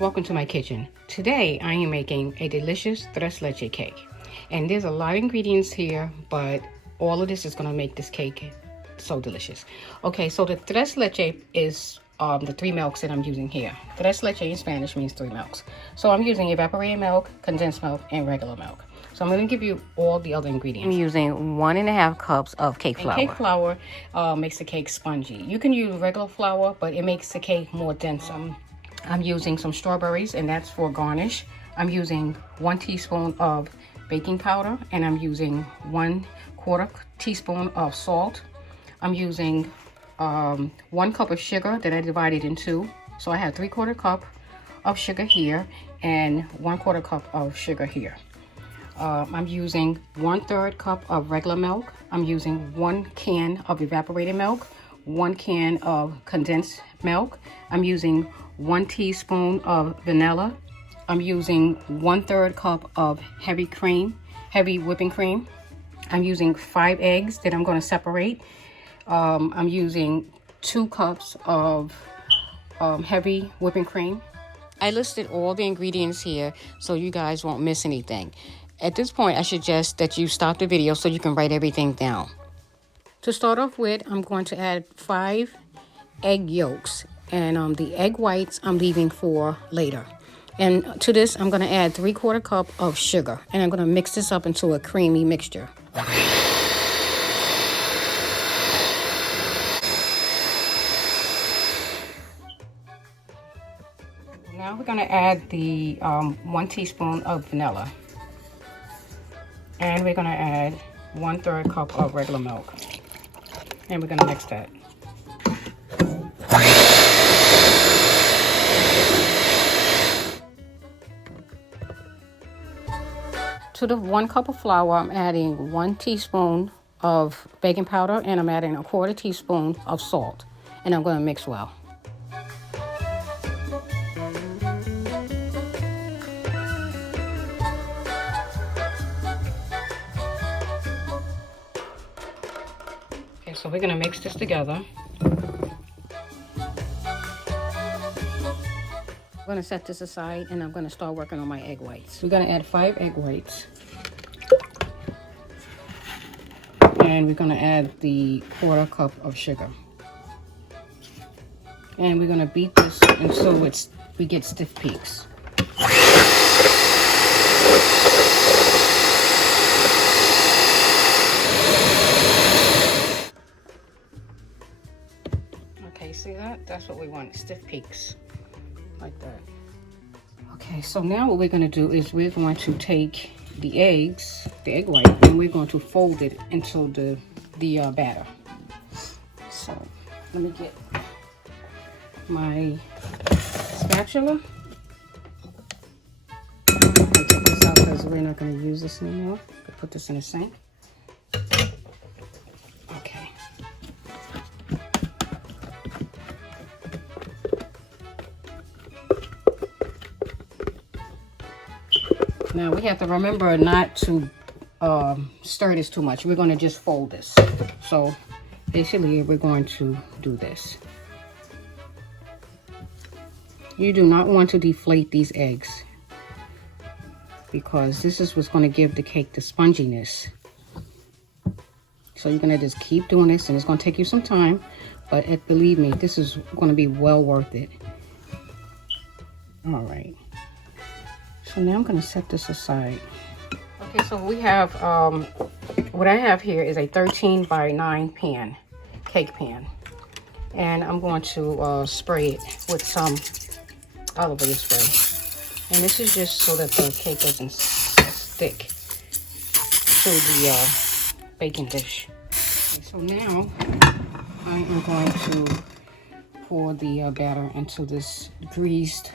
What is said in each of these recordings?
welcome to my kitchen. Today I am making a delicious tres leche cake. And there's a lot of ingredients here, but all of this is going to make this cake so delicious. Okay, so the tres leche is the 3 milks that I'm using here. Tres leche in Spanish means 3 milks. So I'm using evaporated milk, condensed milk, and regular milk. So I'm going to give you all the other ingredients. I'm using 1.5 cups of cake flour. And cake flour makes the cake spongy. You can use regular flour, but it makes the cake more dense. I'm using some strawberries, and that's for garnish. I'm using 1 teaspoon of baking powder, and I'm using 1/4 teaspoon of salt. I'm using 1 cup of sugar that I divided in 2. So I have 3/4 cup of sugar here and 1/4 cup of sugar here. I'm using 1/3 cup of regular milk. I'm using 1 can of evaporated milk, 1 can of condensed milk. I'm using 1 teaspoon of vanilla. I'm using 1/3 cup of heavy whipping cream. I'm using 5 eggs that I'm going to separate. I'm using 2 cups of heavy whipping cream. I listed all the ingredients here so you guys won't miss anything. At this point, I suggest that you stop the video so you can write everything down. To start off with, I'm going to add 5 egg yolks. And the egg whites I'm leaving for later. And to this, I'm going to add 3/4 cup of sugar. And I'm going to mix this up into a creamy mixture. Now we're going to add the 1 teaspoon of vanilla. And we're going to add 1/3 cup of regular milk. And we're going to mix that. To the 1 cup of flour, I'm adding 1 teaspoon of baking powder, and I'm adding 1/4 teaspoon of salt. And I'm going to mix well. Okay, so we're going to mix this together. I'm going to set this aside, and I'm going to start working on my egg whites. We're going to add 5 egg whites. And we're going to add the 1/4 cup of sugar. And we're going to beat this until we get stiff peaks. Okay, see that? That's what we want, stiff peaks. Like that. Okay, so now what we're going to do is we're going to take the egg white, and we're going to fold it into the batter. So let me get my spatula. I'm going to take this out because we're not going to use this anymore. I'll put this in the sink. Now we have to remember not to stir this too much. We're going to just fold this. So basically we're going to do this. You do not want to deflate these eggs, because this is what's going to give the cake the sponginess. So you're going to just keep doing this, and it's going to take you some time, but believe me, this is going to be well worth it. All right. So now I'm going to set this aside. Okay, so we have, what I have here is a 13 by 9 pan, cake pan. And I'm going to spray it with some olive oil spray. And this is just so that the cake doesn't stick to the baking dish. Okay, so now I am going to pour the batter into this greased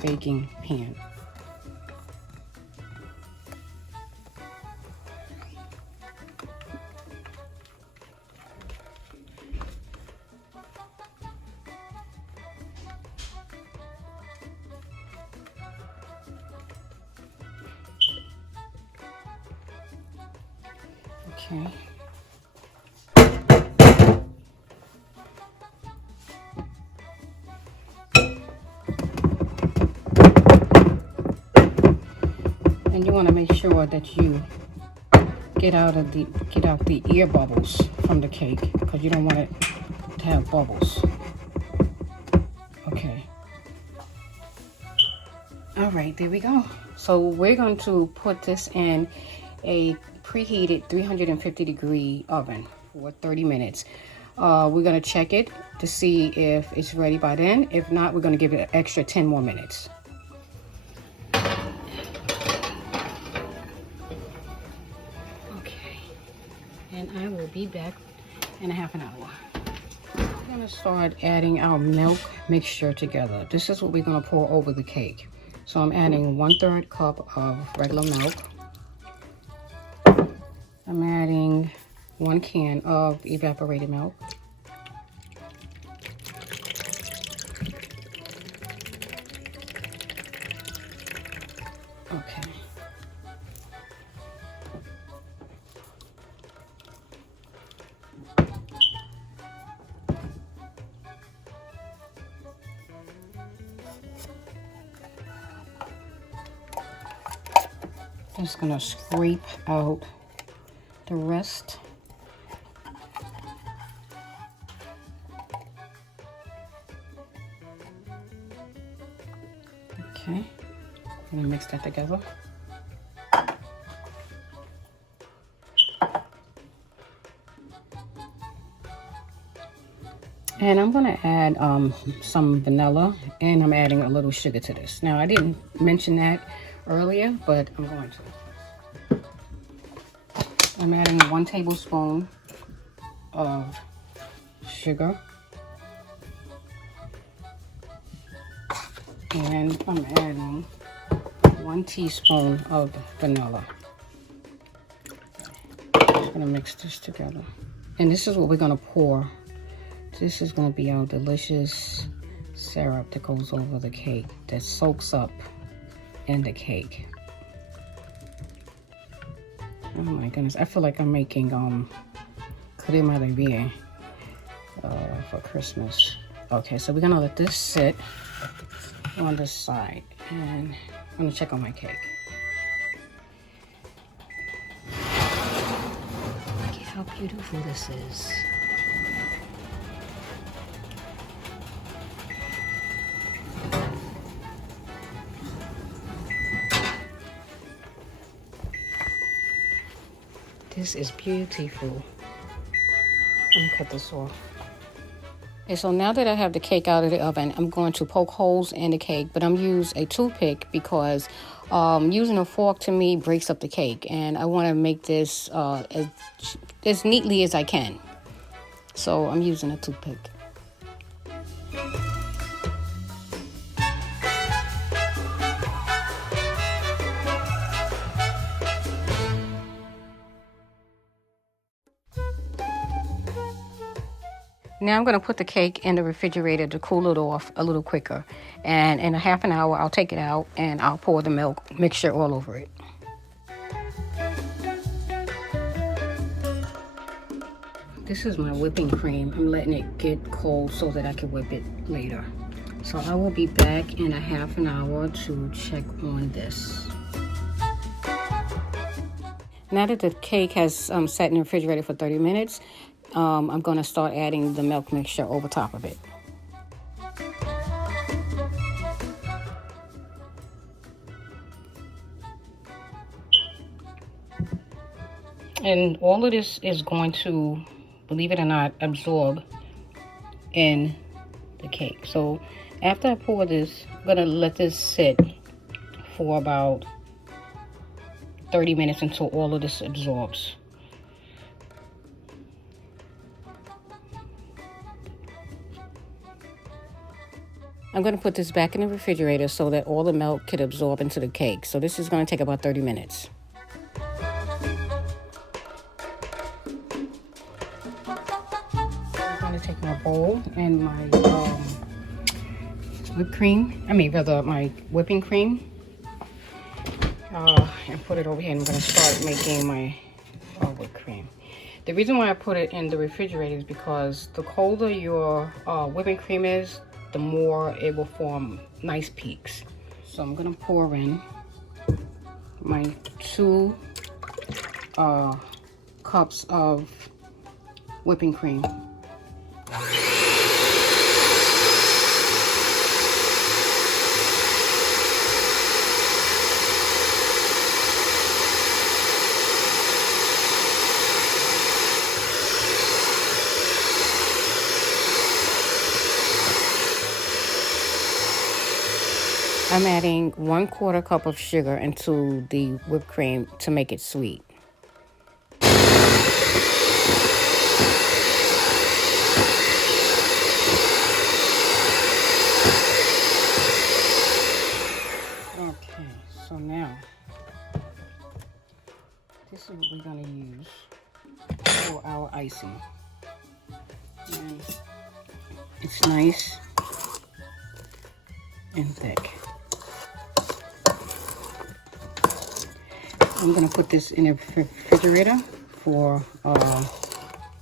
baking pan. Okay. you want to make sure that you get out the air bubbles from the cake, because you don't want it to have bubbles. Okay. All right, there we go. So we're going to put this in a preheated 350-degree oven for 30 minutes. We're going to check it to see if it's ready by then. If not, we're going to give it an extra 10 more minutes. Okay, and I will be back in a half an hour. We're going to start adding our milk mixture together. This is what we're going to pour over the cake. So I'm adding 1/3 cup of regular milk. I'm adding 1 can of evaporated milk. Okay. Just gonna scrape out the rest. Okay, I'm gonna mix that together. And I'm gonna add some vanilla, and I'm adding a little sugar to this. Now, I didn't mention that earlier, but I'm going to. I'm adding 1 tablespoon of sugar, and I'm adding 1 teaspoon of vanilla. Just gonna mix this together, and this is what we're gonna pour. This is gonna be our delicious syrup that goes over the cake, that soaks up in the cake. Oh my goodness, I feel like I'm making crema de for Christmas. Okay, so we're gonna let this sit on the side, and I'm gonna check on my cake. Look at how beautiful this is. This is beautiful. I'm gonna cut this off. Okay, so now that I have the cake out of the oven, I'm going to poke holes in the cake, but I'm using a toothpick because using a fork to me breaks up the cake, and I want to make this as neatly as I can. So I'm using a toothpick. Now I'm going to put the cake in the refrigerator to cool it off a little quicker. And in a half an hour, I'll take it out and I'll pour the milk mixture all over it. This is my whipping cream. I'm letting it get cold so that I can whip it later. So I will be back in a half an hour to check on this. Now that the cake has sat in the refrigerator for 30 minutes, I'm going to start adding the milk mixture over top of it. And all of this is going to, believe it or not, absorb in the cake. So after I pour this, I'm going to let this sit for about 30 minutes until all of this absorbs. I'm going to put this back in the refrigerator so that all the milk could absorb into the cake. So this is going to take about 30 minutes. I'm going to take my bowl and my whipped cream, my whipping cream, and put it over here. And I'm going to start making my whipped cream. The reason why I put it in the refrigerator is because the colder your whipping cream is, the more it will form nice peaks. So I'm gonna pour in my 2 cups of whipping cream. I'm adding 1/4 cup of sugar into the whipped cream to make it sweet. Okay, so now this is what we're going to use for our icing. And it's nice and thick. I'm going to put this in the refrigerator for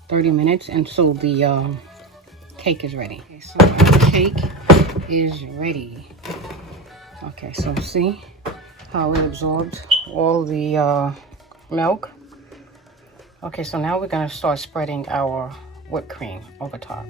30 minutes until the cake is ready. Okay, so our cake is ready. Okay, so see how it absorbed all the milk. Okay, so now we're going to start spreading our whipped cream over top.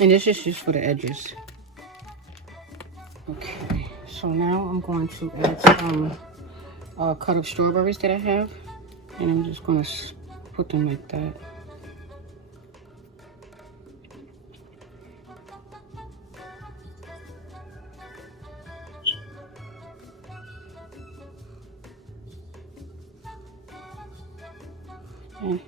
And this is just for the edges. Okay, so now I'm going to add some cut of strawberries that I have. And I'm just going to put them like that. Okay.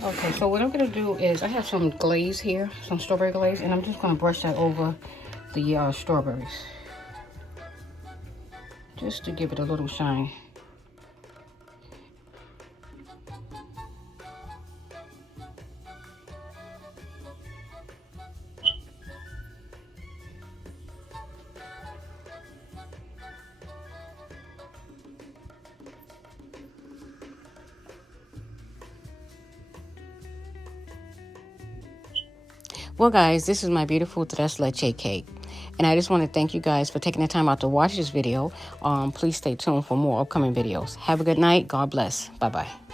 Okay, so what I'm going to do is I have some glaze here, some strawberry glaze, and I'm just going to brush that over the strawberries. Just to give it a little shine. Well, guys, this is my beautiful tres leche cake. And I just want to thank you guys for taking the time out to watch this video. Please stay tuned for more upcoming videos. Have a good night. God bless. Bye-bye.